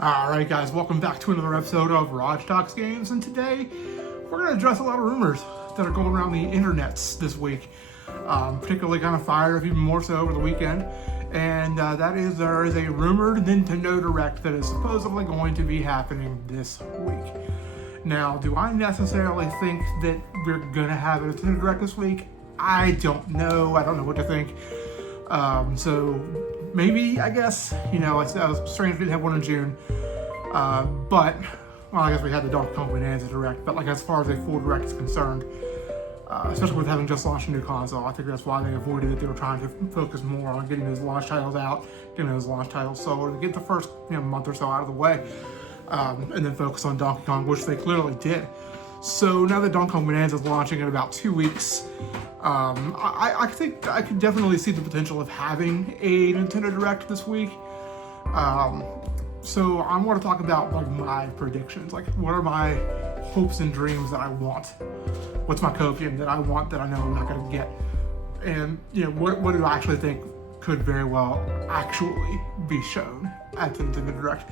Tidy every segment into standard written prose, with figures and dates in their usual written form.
Alright guys, welcome back to another episode of Raj Talks Games, and today we're going to address a lot of rumors that are going around the internets this week. Particularly kind of fired up even more so over the weekend, and that is there is a rumored Nintendo Direct that is supposedly going to be happening this week. Now, do I necessarily think that we're going to have a Nintendo Direct this week? I don't know. I don't know what to think. So maybe, I guess, you know, it's strange we didn't have one in June. But, well, I guess we had the Donkey Kong Bonanza Direct, but like as far as a full Direct is concerned, especially with having just launched a new console, I think that's why they avoided it. They were trying to focus more on getting those launch titles out, getting those launch titles sold, to get the first month or so out of the way, and then focus on Donkey Kong, which they clearly did. So now that Donkey Kong Bonanza is launching in about 2 weeks, I think I could definitely see the potential of having a Nintendo Direct this week. So I want to talk about like my predictions, like what are my hopes and dreams that I want? What's my copium that I want that I know I'm not going to get? And what do I actually think could very well actually be shown at the Nintendo Direct?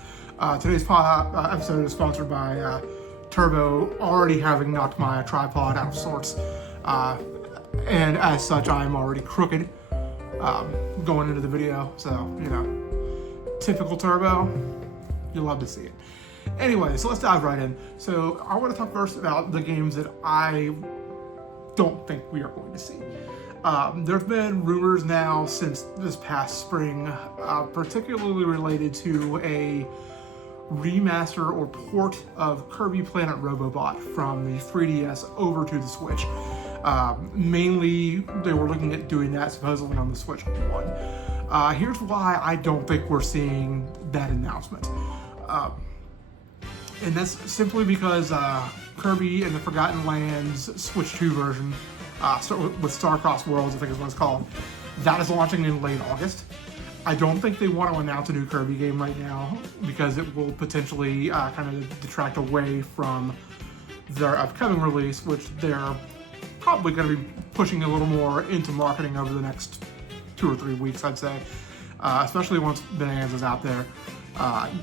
Today's episode is sponsored by Turbo, already having knocked my tripod out of sorts, and as such I'm already crooked going into the video, so typical Turbo, you love to see it. Anyway, so let's dive right in. So I want to talk first about the games that I don't think we are going to see. There's been rumors now since this past spring, particularly related to a remaster or port of Kirby Planet Robobot from the 3DS over to the Switch. Mainly, they were looking at doing that supposedly on the Switch 1. Here's why I don't think we're seeing that announcement. And that's simply because Kirby and the Forgotten Lands Switch 2 version, with Star-Crossed Worlds, I think is what it's called, that is launching in late August. I don't think they want to announce a new Kirby game right now because it will potentially kind of detract away from their upcoming release, which they're probably going to be pushing a little more into marketing over the next 2 or 3 weeks, I'd say. Especially once Bonanza's out there.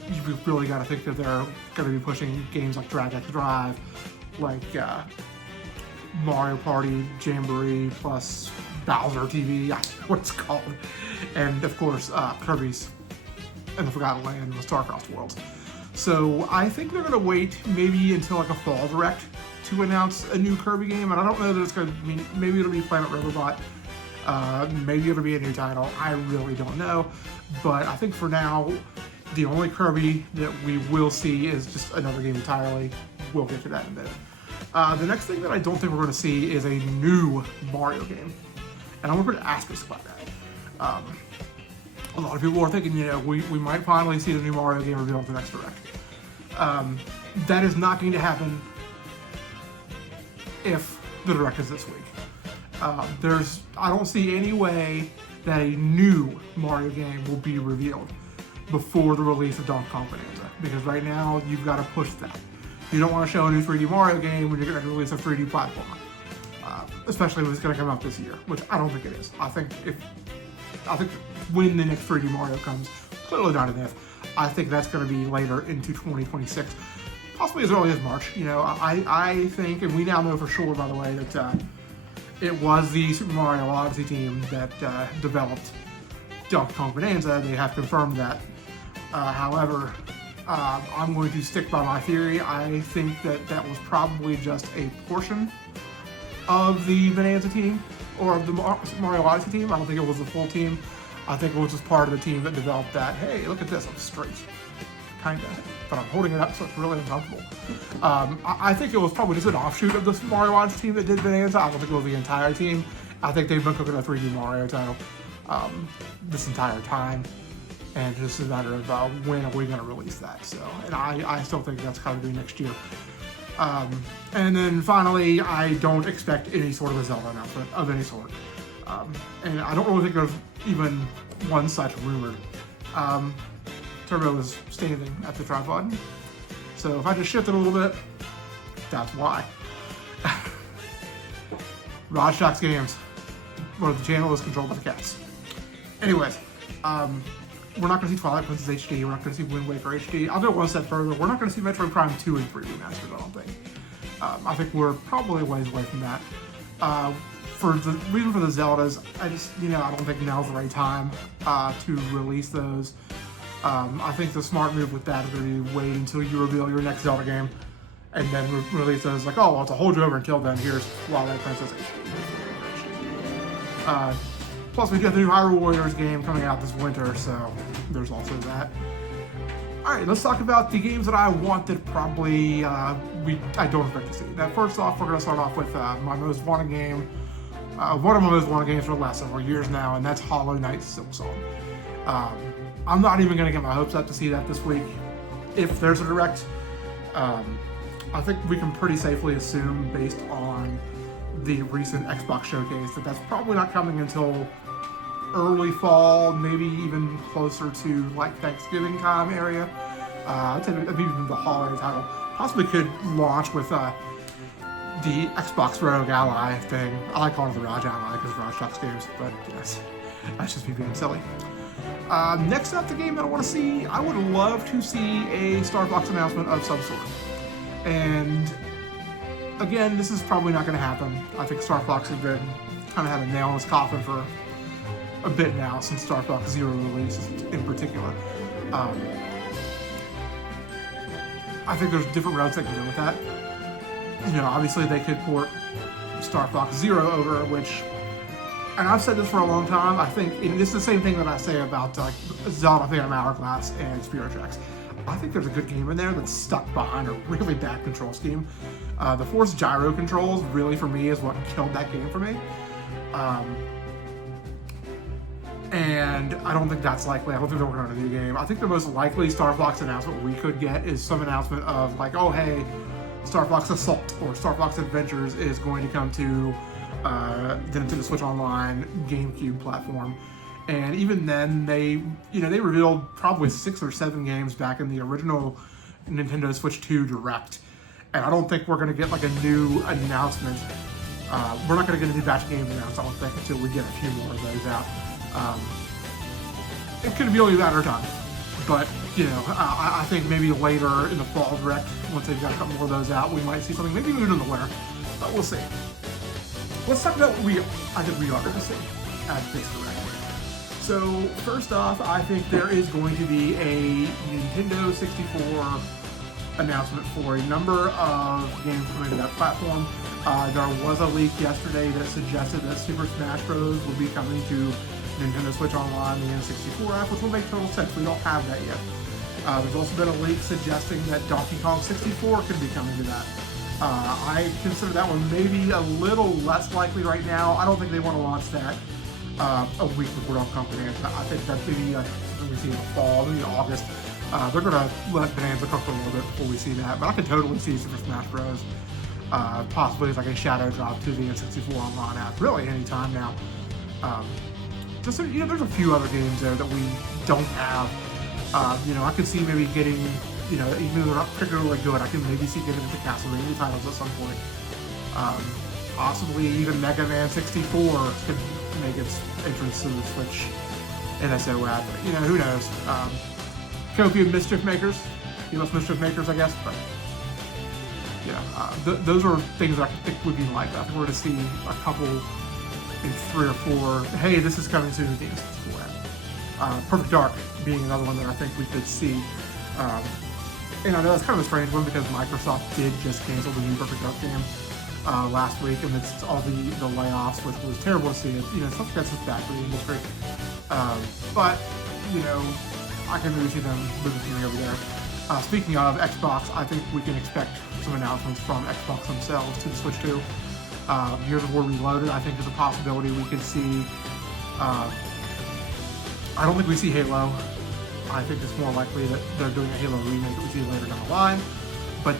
You've really got to think that they're going to be pushing games like Drag X Drive, like Mario Party Jamboree plus Bowser TV, I don't know what it's called, and of course Kirby's and the Forgotten Land and the Star-Crossed Worlds. So I think they're going to wait maybe until like a fall direct to announce a new Kirby game, and I don't know that it's going to be, maybe it'll be Planet Robobot, maybe it'll be a new title, I really don't know, but I think for now, the only Kirby that we will see is just another game entirely. We'll get to that in a minute. The next thing that I don't think we're going to see is a new Mario game. And I'm going to put an asterisk by that. A lot of people are thinking, we might finally see the new Mario game revealed at the next Direct. That is not going to happen if the Direct is this week. I don't see any way that a new Mario game will be revealed before the release of Donkey Kong Bonanza, because right now you've got to push that. You don't want to show a new 3D Mario game when you're going to release a 3D platformer, especially if it's going to come out this year, which I don't think it is. I think when the next 3D Mario comes, clearly not an if, I think that's going to be later into 2026, possibly as early as March. I think, and we now know for sure, by the way, that it was the Super Mario Odyssey team that developed Donkey Kong Bonanza. They have confirmed that. However, I'm going to stick by my theory. I think that was probably just a portion of the Bonanza team, or of the Mario Odyssey team. I don't think it was the full team. I think it was just part of the team that developed that. Hey, look at this, I'm straight. Kinda. But I'm holding it up so it's really uncomfortable. I think it was probably just an offshoot of the Mario Odyssey team that did Bonanza. I don't think it was the entire team. I think they've been cooking a 3D Mario title this entire time, and it's just a matter of when are we going to release that. So, and I still think that's going to be next year. And then finally, I don't expect any sort of a Zelda announcement of any sort, and I don't really think there's even one such rumored. Turbo is standing at the tripod, so if I just shift it a little bit, that's why. Raj Talks Games, where the channel is controlled by the cats. Anyways, we're not going to see Twilight Princess HD. We're not going to see Wind Waker HD. I'll go one step further. We're not going to see Metroid Prime 2 and 3 remasters, I don't think. I think we're probably a ways away from that. For the reason for the Zeldas, I just, I don't think now's the right time to release those. I think the smart move with that is going to be wait until you reveal your next Zelda game and then release those like, oh, well, to hold you over until then, here's Twilight Princess HD. Plus, we got the new Hyrule Warriors game coming out this winter, so there's also that. Alright, let's talk about the games that I want that probably I don't expect to see. Now, first off, we're going to start off with my most wanted game. One of my most wanted games for the last several years now, and that's Hollow Knight Silksong. I'm not even going to get my hopes up to see that this week. If there's a direct, I think we can pretty safely assume, based on the recent Xbox showcase, that that's probably not coming until early fall, maybe even closer to like Thanksgiving time area. I'd say maybe even the holiday title possibly could launch with the Xbox Rogue Ally thing. I like calling it the Raj Ally because Raj sucks games, but yes, that's just me being silly. Next up, the game that I want to see, I would love to see a Star Fox announcement of some sort. And again, this is probably not going to happen. I think Star Fox has been kind of had a nail in his coffin for a bit now, since Star Fox Zero release in particular. I think there's different routes they can go with that. Obviously they could port Star Fox Zero over, which, and I've said this for a long time, I think, and this is the same thing that I say about like Zelda Phantom Hourglass and Spirit Tracks. I think there's a good game in there that's stuck behind a really bad control scheme. The Force Gyro controls really, for me, is what killed that game for me. And I don't think that's likely. I don't think they're working on a new game. I think the most likely Star Fox announcement we could get is some announcement of like, oh hey, Star Fox Assault or Star Fox Adventures is going to come to the Switch Online GameCube platform. And even then, they revealed probably 6 or 7 games back in the original Nintendo Switch 2 Direct. And I don't think we're going to get like a new announcement. We're not going to get a new batch of games announced, I don't think, until we get a few more of those out. It could be only a matter of time. But, I think maybe later in the fall direct, once they've got a couple more of those out, we might see something, maybe even in the winter. But we'll see. Let's talk about what I think we are going to see at this direct. So, first off, I think there is going to be a Nintendo 64 announcement for a number of games coming to that platform. There was a leak yesterday that suggested that Super Smash Bros. Will be coming to Nintendo Switch Online, the N64 app, which will make total sense. We don't have that yet. There's also been a leak suggesting that Donkey Kong 64 could be coming to that. I consider that one maybe a little less likely right now. I don't think they want to launch that a week before Donkey Kong Bonanza. I think that maybe we see in the fall, maybe in August. They're going to let Bonanza cook for a little bit before we see that. But I could totally see Super Smash Bros. Possibly as like a shadow drop to the N64 Online app, really anytime now. There's a few other games there that we don't have. I could see maybe getting, even though they're not particularly good, I can maybe see getting into Castlevania titles at some point. Possibly even Mega Man 64 could make its entrance to the Switch NSO app. Who knows? Copium Mischief Makers. Mischief Makers, I guess. But, those are things that I think would be likely. I think we're going to see a couple in 3 or 4. Hey, this is coming soon to the N64 app. Perfect Dark being another one that I think we could see. And I know that's kind of a strange one because Microsoft did just cancel the new Perfect Dark game last week amidst all the layoffs, which was terrible to see. Something that's just bad for the industry. But I can really see them moving something over there. Speaking of Xbox, I think we can expect some announcements from Xbox themselves to the Switch 2. Gears of War Reloaded, I think there's a possibility we could see. I don't think we see Halo. I think it's more likely that they're doing a Halo remake that we see later down the line. But,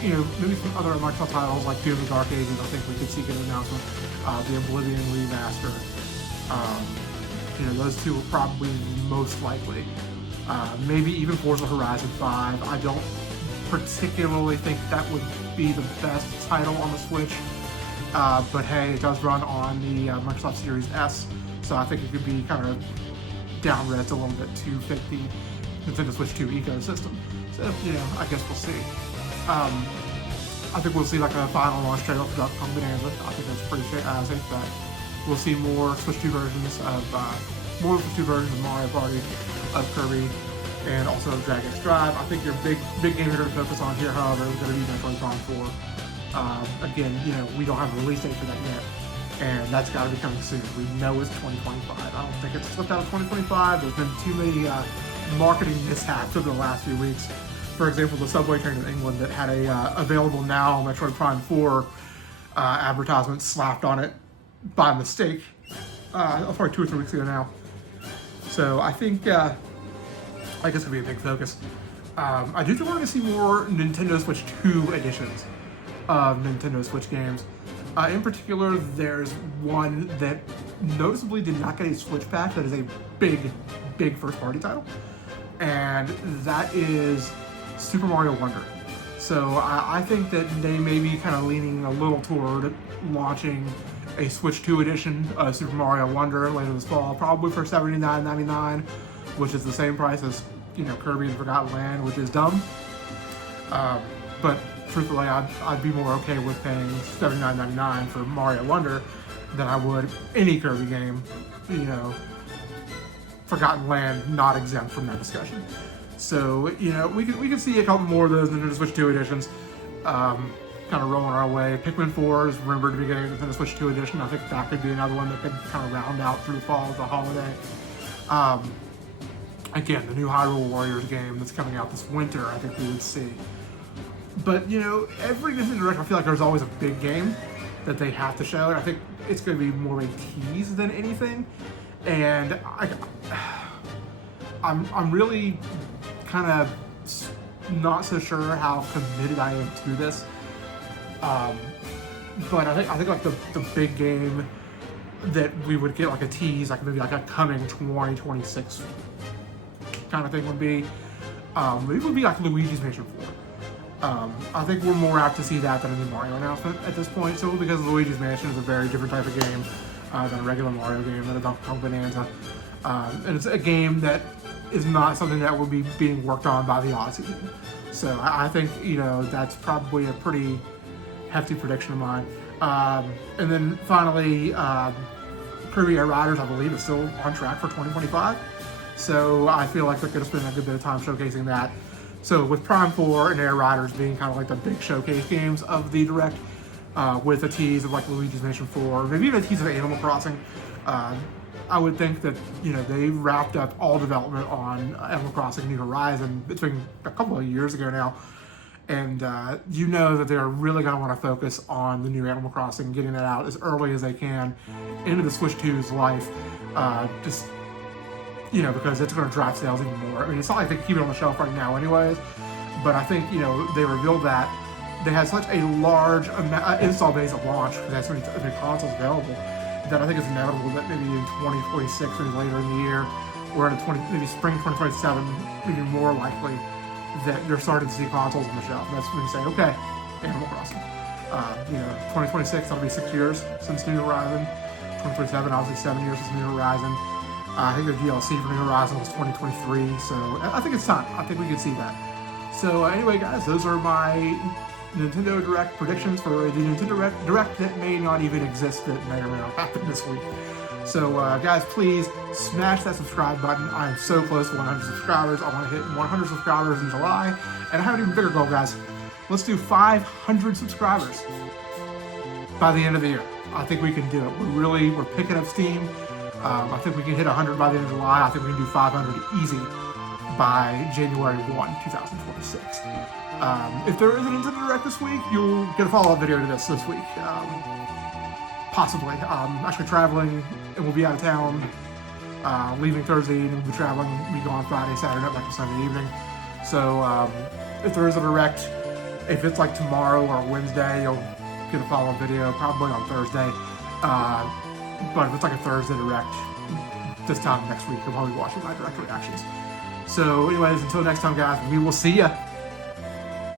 maybe some other Microsoft titles like Doom and Dark Ages, I think we could see get an announcement. The Oblivion remaster. Those two are probably most likely. Maybe even Forza Horizon 5. I don't particularly think that would be the best title on the Switch. But hey, it does run on the Microsoft Series S, so I think it could be kind of down-res a little bit to fit the Nintendo Switch 2 ecosystem. So, I guess we'll see. I think we'll see like a final launch trailer for Donkey Kong Bonanza. I think that's pretty safe bet. We'll see more Switch 2 versions of Mario Party, of Kirby, and also Dragon Age Drive. I think your big game you're going to focus on here, however, is going to be Metroid Prime 4. Again, we don't have a release date for that yet, and that's got to be coming soon. We know it's 2025. I don't think it's slipped out of 2025. There's been too many marketing mishaps over the last few weeks. For example, the subway train in England that had a available now Metroid Prime 4 advertisement slapped on it by mistake. Probably 2 or 3 weeks ago now. So I think it's going to be a big focus. I do think we're going to see more Nintendo Switch 2 editions of Nintendo Switch games. In particular, there's one that noticeably did not get a Switch patch that is a big first-party title. And that is Super Mario Wonder. So I think that they may be kind of leaning a little toward launching a Switch 2 edition of Super Mario Wonder later this fall, probably for $79.99, which is the same price as Kirby and Forgotten Land, which is dumb. But truthfully, I'd be more okay with paying $79.99 for Mario Wonder than I would any Kirby game. Forgotten Land not exempt from that discussion. So we can see a couple more of those Nintendo Switch 2 editions. Kind of rolling our way. Pikmin 4 is rumored to be getting a Nintendo Switch 2 edition. I think that could be another one that could kind of round out through fall as a holiday. Again, the new Hyrule Warriors game that's coming out this winter, I think we would see. But, every Nintendo Direct, I feel like there's always a big game that they have to show, and I think it's going to be more a tease than anything. And I'm really kind of not so sure how committed I am to this. But I think like the big game that we would get like a tease, like maybe like a coming 2026 kind of thing would be, it would be like Luigi's Mansion 4. I think we're more apt to see that than a new Mario announcement at this point, simply because Luigi's Mansion is a very different type of game than a regular Mario game, than a Donkey Kong Bonanza. And it's a game that is not something that will be being worked on by the Odyssey team. So I think, that's probably a pretty hefty prediction of mine. And then finally, Kirby Air Riders, I believe, is still on track for 2025. So I feel like they're going to spend a good bit of time showcasing that. So with Prime 4 and Air Riders being kind of like the big showcase games of the Direct, with a tease of like Luigi's Mansion 4, maybe even a tease of Animal Crossing, I would think that, they wrapped up all development on Animal Crossing New Horizon between a couple of years ago now. And that they're really going to want to focus on the new Animal Crossing, getting that out as early as they can into the Switch 2's life, because it's going to drive sales even more. I mean, it's not like they keep it on the shelf right now anyways, but I think, they revealed that they had such a large install base at launch, because they had so many consoles available, that I think it's inevitable that maybe in 2046 or later in the year, or in maybe spring 2027, maybe more likely, that you're starting to see consoles on the shelf. And that's when you say, okay, Animal Crossing. 2026, that'll be 6 years since New Horizon. 2027, obviously 7 years since New Horizon. I think the DLC for New Horizon was 2023, so I think it's time. I think we can see that. So anyway, guys, those are my Nintendo Direct predictions for the Nintendo Direct that may not even exist, that may or may not happen this week. So guys, please smash that subscribe button. I am so close to 100 subscribers. I want to hit 100 subscribers in July, and I have an even bigger goal, guys. Let's do 500 subscribers by the end of the year. I think we can do it. We're picking up steam. I think we can hit 100 by the end of July. I think we can do 500 easy by January 1, 2026. If there is a Nintendo Direct this week, you'll get a follow-up video to this week. Possibly. I'm actually traveling, and we'll be out of town, leaving Thursday, and we'll be traveling. We'll be gone Friday, Saturday, back to Sunday evening. So if there is a Direct, if it's like tomorrow or Wednesday, you'll get a follow-up video, probably on Thursday. But if it's like a Thursday Direct, this time next week, you'll probably be watching my Direct reactions. So anyways, until next time, guys, we will see ya.